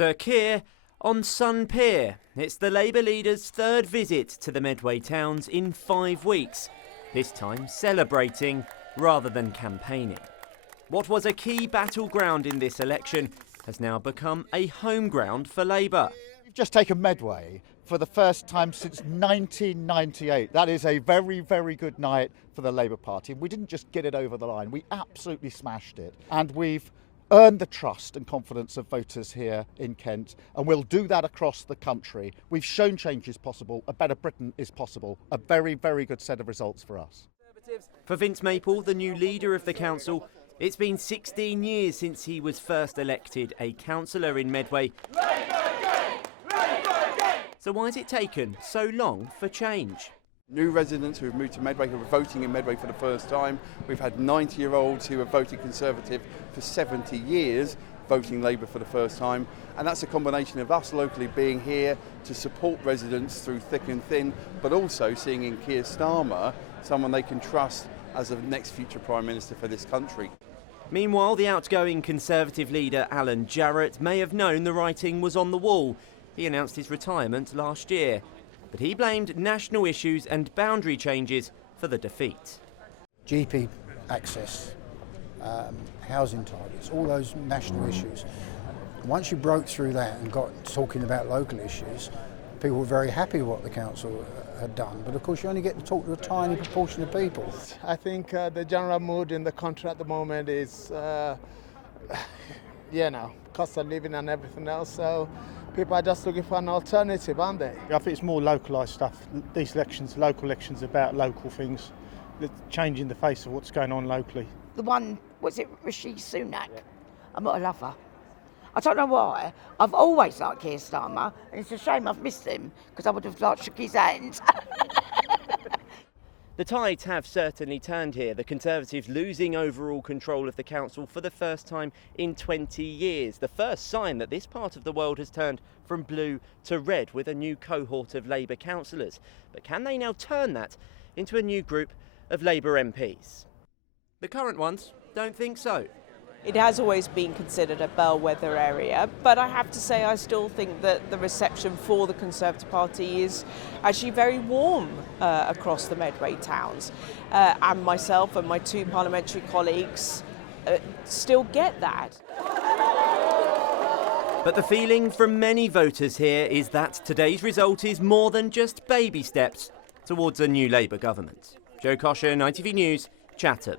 Sir Keir on Sun Pier. It's the Labour leader's third visit to the Medway towns in 5 weeks, this time celebrating rather than campaigning. What was a key battleground in this election has now become a home ground for Labour. We've just taken Medway for the first time since 1998. That is a very, very good night for the Labour Party. We didn't just get it over the line, we absolutely smashed it. And we've earned the trust and confidence of voters here in Kent, and we'll do that across the country. We've shown change is possible, a better Britain is possible. A very, very good set of results for us. For Vince Maple, the new leader of the council, it's been 16 years since he was first elected a councillor in Medway. So why has it taken so long for change? New residents who have moved to Medway, who are voting in Medway for the first time. We've had 90-year-olds who have voted Conservative for 70 years, voting Labour for the first time. And that's a combination of us locally being here to support residents through thick and thin, but also seeing in Keir Starmer someone they can trust as the next future Prime Minister for this country. Meanwhile, the outgoing Conservative leader Alan Jarrett may have known the writing was on the wall. He announced his retirement last year, but he blamed national issues and boundary changes for the defeat. GP access, housing targets, all those national issues. Once you broke through that and got talking about local issues, people were very happy with what the council had done, but of course you only get to talk to a tiny proportion of people. I think the general mood in the country at the moment is, cost of living and everything else, so people are just looking for an alternative, aren't they? I think it's more localised stuff. These elections, local elections, about local things, changing the face of what's going on locally. The one, was it Rishi Sunak? Yeah. I'm not a lover. I don't know why. I've always liked Keir Starmer, and it's a shame I've missed him, because I would have liked shook his hand. The tides have certainly turned here, the Conservatives losing overall control of the council for the first time in 20 years. The first sign that this part of the world has turned from blue to red with a new cohort of Labour councillors. But can they now turn that into a new group of Labour MPs? The current ones don't think so. It has always been considered a bellwether area, but I have to say I still think that the reception for the Conservative Party is actually very warm across the Medway towns. And myself and my two parliamentary colleagues still get that. But the feeling from many voters here is that today's result is more than just baby steps towards a new Labour government. Joe Caution, ITV News, Chatham.